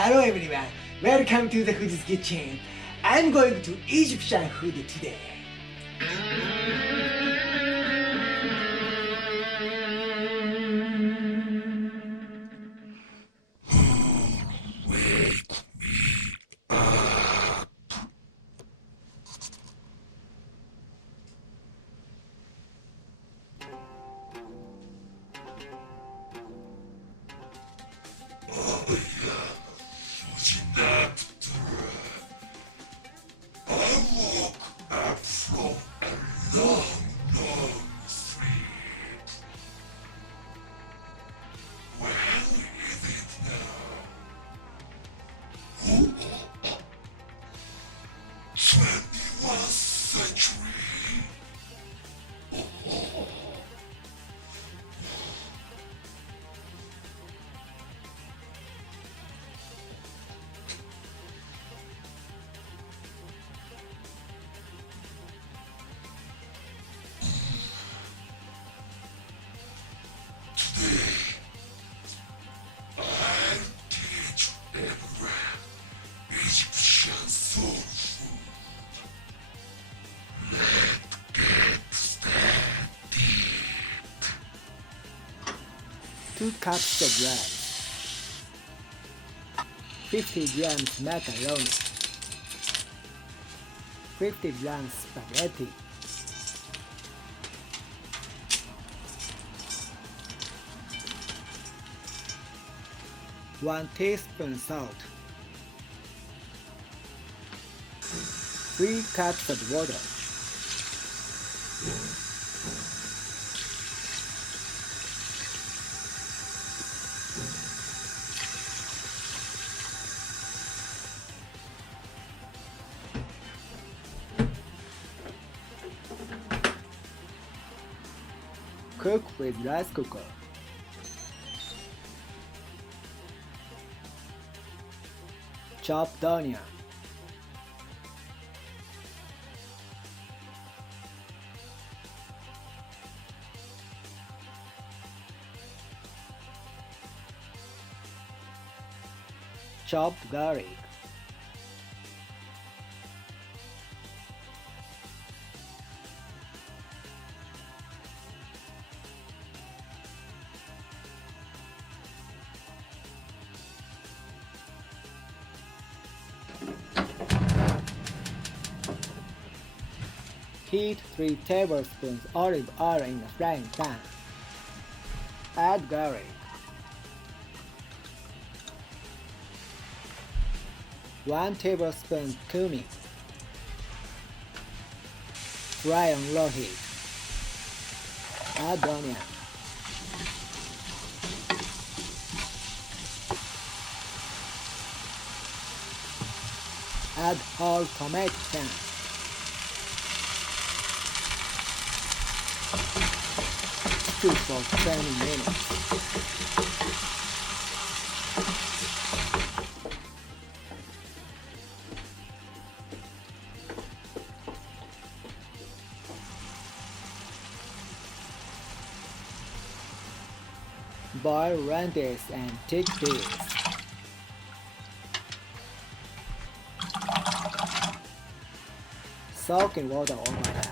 Hello everyone, welcome to the Food's Kitchen. I'm going to Egyptian food today. Two cups of rice, 50 grams macaroni, 50 grams spaghetti, 1 teaspoon salt, 3 cups of water. Cook with rice cooker. Chopped onion. Chopped garlic. Heat 3 tablespoons olive oil in a frying pan. Add garlic. One tablespoon cumin. Fry on low heat. Add onion. Add whole tomato can. Stew for 20 minutes. Boil lentils and chickpeas. Soak in water overnight.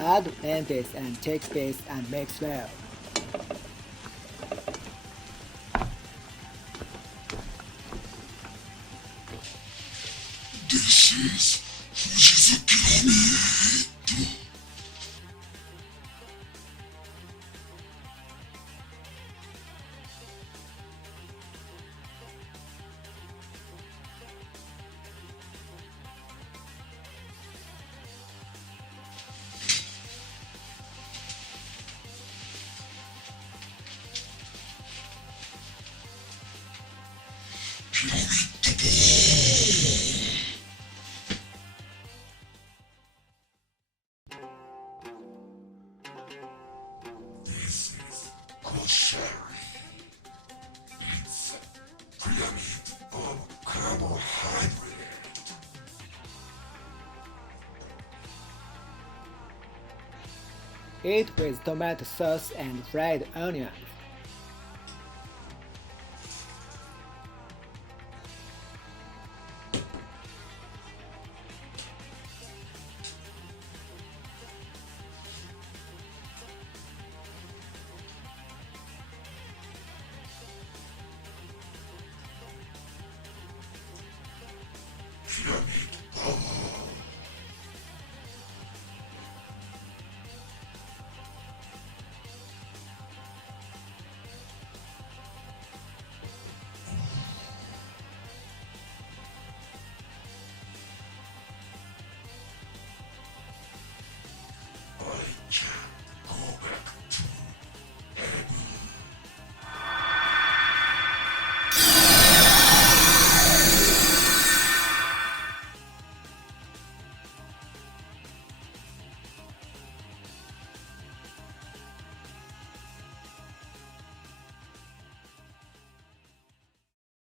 Add lentils and chickpeas and mix well. This is Fujizuki Ramen. of carbohydrate. Eat with tomato sauce and fried onions. Pyramid of